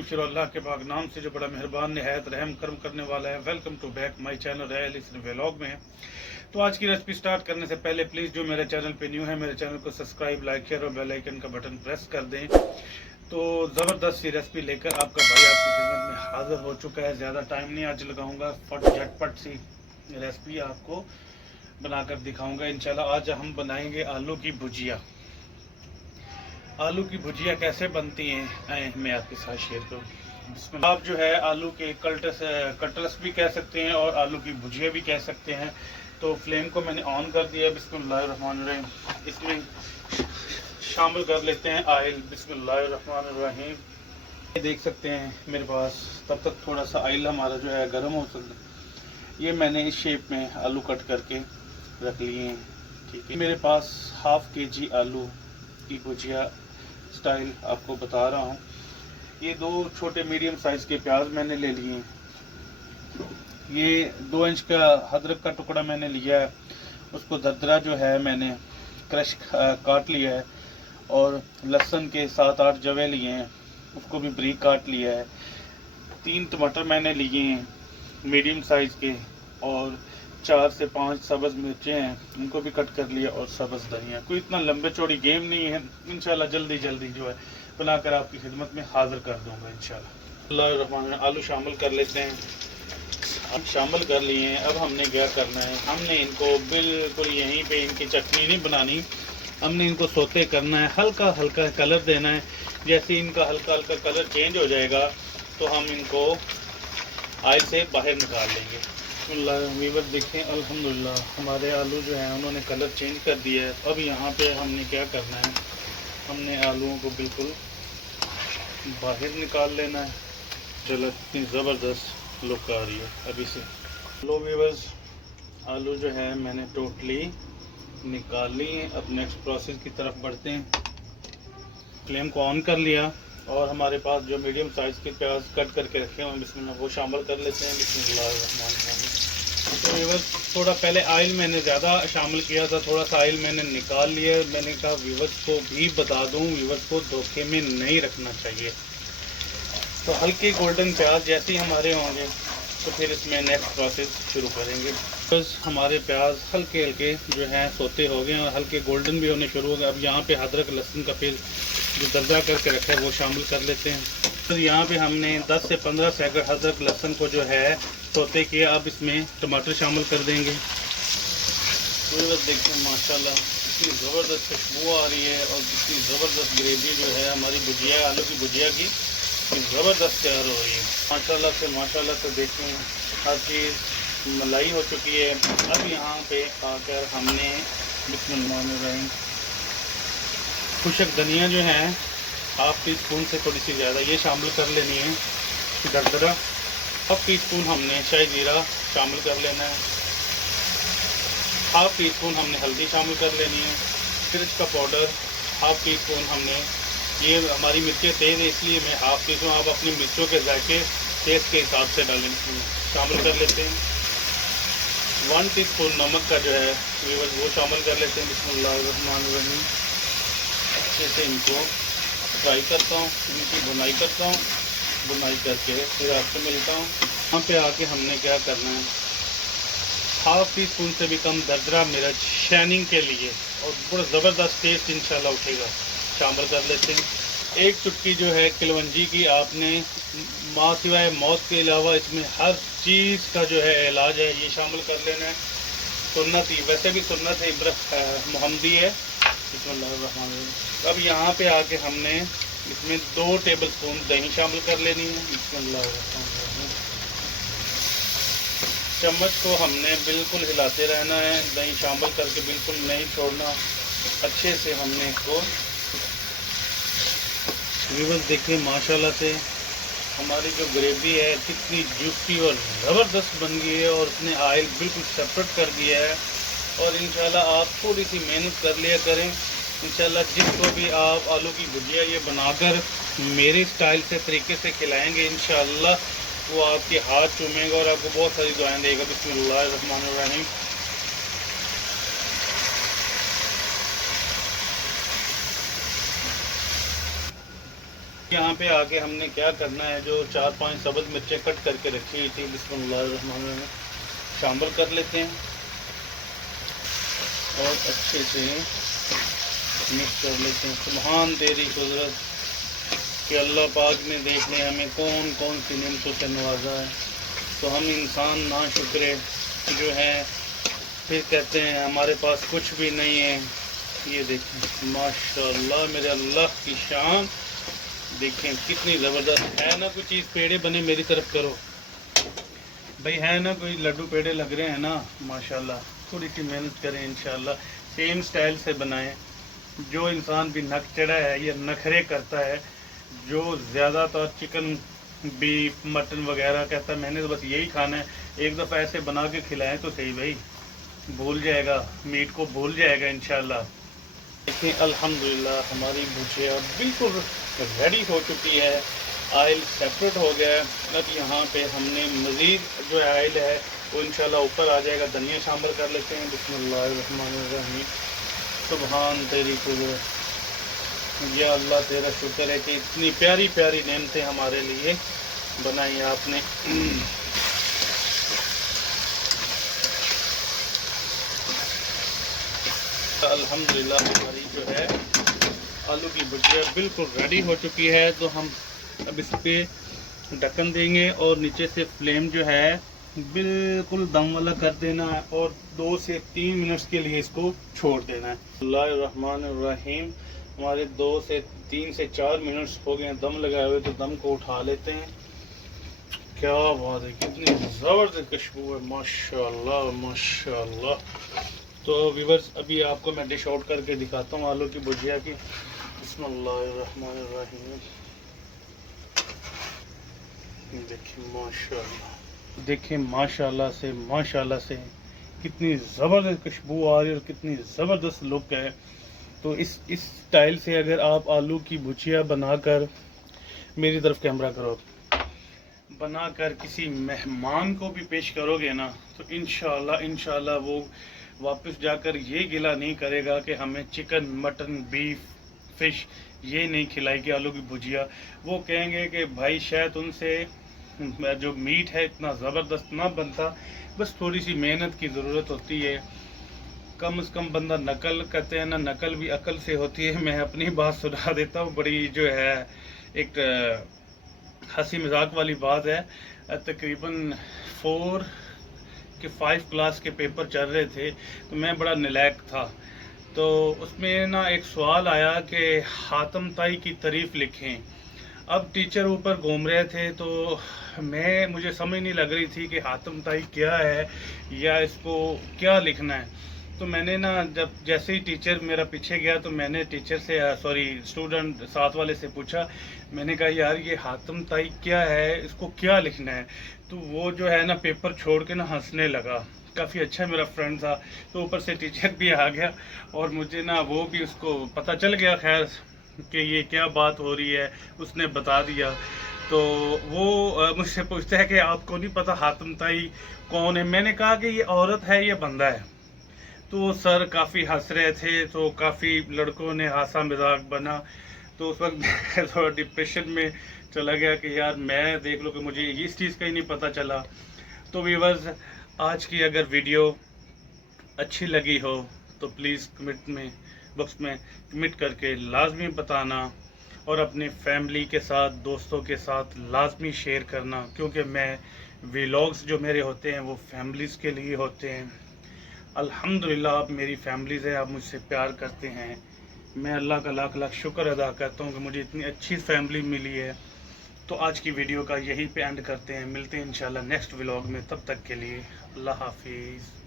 रहीम। शुरू अल्लाह के पाक नाम से जो बड़ा मेहरबान निहायत रहम कर्म करने वाला है। Welcome to back my channel रैल इस व्लॉग में। तो आज की रेसिपी स्टार्ट करने से पहले प्लीज़ जो मेरे चैनल पे न्यू है मेरे चैनल को सब्सक्राइब, लाइक, शेयर और बेल आइकन का बटन प्रेस कर दें। तो ज़बरदस्त सी रेसिपी लेकर आपका भाई आपकी खिदमत में हाजिर हो चुका है। ज़्यादा टाइम नहीं आज लगाऊंगा, झटपट सी रेसिपी आपको बनाकर दिखाऊंगा इंशाल्लाह। आज हम बनाएंगे आलू की भुजिया। आलू की भुजिया कैसे बनती है मैं आपके साथ शेयर करूँ। आप जो है आलू के कटरस भी कह सकते हैं और आलू की भुजिया भी कह सकते हैं। तो फ्लेम को मैंने ऑन कर दिया। बिस्मिल्लाहिर्रहमानिर्रहीम। इसमें शामिल कर लेते हैं ऑयल। बिस्मिल्लाहिर्रहमानिर्रहीम। देख सकते हैं मेरे पास तब तक थोड़ा सा ऑयल हमारा जो है गर्म हो सकता है। ये मैंने इस शेप में आलू कट करके रख लिए हैं। ठीक है, मेरे पास हाफ kg आलू की भुजिया स्टाइल आपको बता रहा हूँ। ये 2 छोटे मीडियम साइज के प्याज मैंने ले लिए हैं। ये 2 इंच का अदरक का टुकड़ा मैंने लिया है, उसको दरदरा जो है मैंने क्रश काट लिया है। और लहसुन के 7-8 जवे लिए हैं, उसको भी बारीक काट लिया है। 3 टमाटर मैंने लिए हैं मीडियम साइज के, और 4 से 5 सब्ज़ मिर्चें हैं, उनको भी कट कर लिया, और सब्ज़ धनिया। कोई इतना लंबे चौड़ी गेम नहीं है, इंशाल्लाह जल्दी जल्दी जो है बनाकर आपकी खिदमत में हाजिर कर दूंगा इंशाल्लाह। आलू शामिल कर लेते हैं। अब शामिल कर लिए हैं। अब हमने क्या करना है, हमने इनको बिल्कुल यहीं पे इनकी चटनी नहीं बनानी, हमने इनको सोते करना है। हल्का हल्का कलर देना है। जैसे इनका हल्का हल्का कलर चेंज हो जाएगा तो हम इनको ऑयल से बाहर निकाल लेंगे। वीवर देखें, अल्हम्दुलिल्लाह हमारे आलू जो हैं उन्होंने कलर चेंज कर दिया है। अब यहाँ पे हमने क्या करना है, हमने आलूओं को बिल्कुल बाहर निकाल लेना है। चलो, इतनी ज़बरदस्त लुक आ रही है अभी से। लो वीवर्स, आलू जो है मैंने टोटली निकाल ली है। अब नेक्स्ट प्रोसेस की तरफ बढ़ते हैं। फ्लेम को ऑन कर लिया और हमारे पास जो मीडियम साइज़ के प्याज कट करके रखे हुए हैं वो शामिल कर लेते हैं। बिस्मिल्लाहिर्रहमानिर्रहीम। तो व्यूअर्स, थोड़ा पहले ऑयल मैंने ज़्यादा शामिल किया था, थोड़ा सा ऑयल मैंने निकाल लिया। मैंने कहा व्यूअर्स को भी बता दूं, व्यूअर्स को धोखे में नहीं रखना चाहिए। तो हल्के गोल्डन प्याज जैसे ही हमारे होंगे तो फिर इसमें नेक्स्ट प्रोसेस शुरू करेंगे। बस हमारे प्याज हल्के हल्के जो हैं सोते हो गए और हल्के गोल्डन भी होने शुरू हो गए। अब यहाँ पे अदरक लहसुन का पेस्ट जो दरदरा करके रखा है वो शामिल कर लेते हैं। तो यहाँ पे हमने 10 से 15 सेकंड अदरक लहसुन को जो है सोते किया। अब इसमें टमाटर शामिल कर देंगे। तो देखते हैं माशाल्लाह इतनी ज़बरदस्त खुशबू आ रही है और इतनी ज़बरदस्त ग्रेवी जो है हमारी भुजिया, आलू की भुजिया की ज़बरदस्त तैयार हो रही है। माशाल्लाह से देखें हर चीज़ मलाई हो चुकी है। अब यहाँ पे आकर हमने बिस्मिल्लाहिर्रहमानिर्रहीम खुशक धनिया जो है हाफ टी स्पून से थोड़ी सी ज़्यादा ये शामिल कर लेनी है। दरदरा हाफ टी स्पून हमने शाही जीरा शामिल कर लेना है। हाफ टी स्पून हमने हल्दी शामिल कर लेनी है। मिर्च का पाउडर हाफ टी स्पून हमने, ये हमारी मिर्चें तेज़ है इसलिए मैं हाफ टी स्पून, आप अपनी मिर्चों के जायके टेस्ट के हिसाब से डालें शामिल कर लेते हैं। 1 टीस्पून नमक का जो है वो शामिल कर लेते हैं। बिस्मिल्लाहिर्रहमानिर्रहीम। अच्छे से इनको फ्राई करता हूँ, इनकी भुनाई करता हूँ। भुनाई करके फिर आपसे मिलता हूँ। यहाँ पे आके हमने क्या करना है, हाफ टी स्पून से भी कम दरदरा मिर्च शाइनिंग के लिए और पूरा ज़बरदस्त टेस्ट इंशाल्लाह उठेगा, शामिल कर लेते हैं। 1 चुटकी जो है कलवंजी की, आपने माँ सिवाय मौत के अलावा इसमें हर चीज़ का जो है इलाज है, ये शामिल कर लेना है। सुन्नत ही, वैसे भी सुन्नत है, इब्रत मोहम्मदी है। अब यहाँ पे आके हमने इसमें 2 टेबल स्पून दही शामिल कर लेनी है। बिस्मिल्लाह। चम्मच को हमने बिल्कुल हिलाते रहना है, दही शामिल करके बिल्कुल नहीं छोड़ना। अच्छे से हमने इसको व्यूअर्स देखिए माशाल्लाह से हमारी जो ग्रेवी है कितनी जूसी और ज़बरदस्त बन गई है और उसने ऑयल बिल्कुल सेपरेट कर दिया है। और इंशाल्लाह आप थोड़ी सी मेहनत कर लिया करें। इंशाल्लाह जिसको भी आप आलू की भुजिया ये बनाकर मेरे स्टाइल से तरीके से खिलाएंगे इंशाल्लाह वो आपके हाथ चूमेगा और आपको बहुत सारी दुआएं देगा। बिस्मिल्लाहिर्रहमानिर्रहीम। यहाँ पे आके हमने क्या करना है, जो 4-5 सब्ज़ मिर्चें कट करके रखी हुई थी, बिस्मिल्लाहिर्रहमानिर्रहीम शामिल कर लेते हैं और अच्छे से मिक्स कर लेते हैं। सुभान तेरी कुदरत कि अल्लाह पाक ने देख लें हमें कौन कौन सी नेमतों से नवाजा है, तो हम इंसान ना शुक्रे जो है फिर कहते हैं हमारे पास कुछ भी नहीं है। ये देखें माशाल्लाह मेरे अल्लाह की शान, देखें कितनी ज़बरदस्त है ना। कोई चीज़ पेड़े बने मेरी तरफ करो भाई, है ना कोई लड्डू पेड़े लग रहे हैं ना माशाल्लाह। थोड़ी सी मेहनत करें इंशाल्लाह, सेम स्टाइल से बनाएं। जो इंसान भी नक चढ़ा है या नखरे करता है, जो ज़्यादातर चिकन बीफ मटन वगैरह कहता है मैंने तो बस यही खाना है, एक दफ़ा ऐसे बना के खिलाएं तो सही भाई, भूल जाएगा, मीट को भूल जाएगा इंशाल्लाह। देखिए अल्हम्दुलिल्लाह हमारी भुजिया बिल्कुल रेडी हो चुकी है, आयल सेपरेट हो गया है। अब यहाँ पे हमने मज़ीद जो आयल है वो इंशाल्लाह ऊपर आ जाएगा। धनिया शामिल कर लेते हैं, बिस्मिल्लाहिर्रहमानिर्रहीम। सुभान तेरी कुदरत, या अल्लाह तेरा शुक्र है कि इतनी प्यारी प्यारी नेमतें हमारे लिए बनाई आपने। अल्हम्दुलिल्लाह हमारी जो है आलू की भुजिया बिल्कुल रेडी हो चुकी है। तो हम अब इस पर ढक्कन देंगे और नीचे से फ्लेम जो है बिल्कुल दम वाला कर देना है और 2 से 3 मिनट्स के लिए इसको छोड़ देना है। बिस्मिल्लाहिर्रहमानिर्रहीम, हमारे 2 से 3 से 4 मिनट्स हो गए दम लगाए हुए, तो दम को उठा लेते हैं। क्या बात है, कितनी ज़बरदस्त खुशबू है, माशाल्लाह माशाल्लाह। तो व्यूअर्स अभी आपको मैं डिश आउट करके दिखाता हूँ आलू की भुजिया की। बिस्मिल्लाहिर्रहमानिर्रहीम, देखिए माशाल्लाह, देखिए माशाल्लाह से कितनी ज़बरदस्त खुशबू आ रही है और कितनी ज़बरदस्त लुक है। तो इस स्टाइल से अगर आप आलू की भुजिया बनाकर, मेरी तरफ कैमरा करो, बनाकर किसी मेहमान को भी पेश करोगे ना, तो इंशाल्लाह वो वापस जाकर ये गिला नहीं करेगा कि हमें चिकन मटन बीफ फिश ये नहीं खिलाई कि आलू की भुजिया। वो कहेंगे कि भाई शायद उनसे जो मीट है इतना ज़बरदस्त ना बनता, बस थोड़ी सी मेहनत की ज़रूरत होती है। कम से कम बंदा नकल कहते हैं ना, नकल भी अकल से होती है। मैं अपनी बात सुना देता हूँ, बड़ी जो है एक हंसी मजाक वाली बात है। तकरीबन 4 के 5 क्लास के पेपर चल रहे थे, तो मैं बड़ा नालायक था। तो उसमें ना एक सवाल आया कि हातम ताई की तारीफ़ लिखें। अब टीचर ऊपर घूम रहे थे, तो मुझे समझ नहीं लग रही थी कि हातम ताई क्या है या इसको क्या लिखना है। तो मैंने ना जैसे ही टीचर मेरा पीछे गया, तो मैंने टीचर से स्टूडेंट साथ वाले से पूछा, मैंने कहा यार ये हातम ताई क्या है, इसको क्या लिखना है। तो वो जो है ना पेपर छोड़ के ना हंसने लगा। काफ़ी अच्छा मेरा फ्रेंड था, तो ऊपर से टीचर भी आ गया और मुझे ना वो भी उसको पता चल गया खैर कि ये क्या बात हो रही है, उसने बता दिया। तो वो मुझसे पूछता है कि आपको नहीं पता हातम ताई कौन है। मैंने कहा कि ये औरत है ये बंदा है। तो सर काफ़ी हंस रहे थे, तो काफ़ी लड़कों ने हासा मजाक बना। तो उस वक्त मैं थोड़ा डिप्रेशन में चला गया कि यार मैं देख लो कि मुझे इस चीज़ का ही नहीं पता चला। तो व्यूअर्स आज की अगर वीडियो अच्छी लगी हो तो प्लीज़ कमेंट बॉक्स में कमेंट करके लाजमी बताना और अपने फैमिली के साथ दोस्तों के साथ लाजमी शेयर करना, क्योंकि मैं व्लॉग्स जो मेरे होते हैं वो फैमिलीज़ के लिए होते हैं। अल्हम्दुलिल्लाह आप मेरी फैमिलीज़ है, आप मुझसे प्यार करते हैं। मैं अल्लाह का लाख लाख शुक्र अदा करता हूँ कि मुझे इतनी अच्छी फैमिली मिली है। तो आज की वीडियो का यहीं पे एंड करते हैं, मिलते हैं इंशाल्लाह नेक्स्ट व्लॉग में। तब तक के लिए अल्लाह हाफिज़।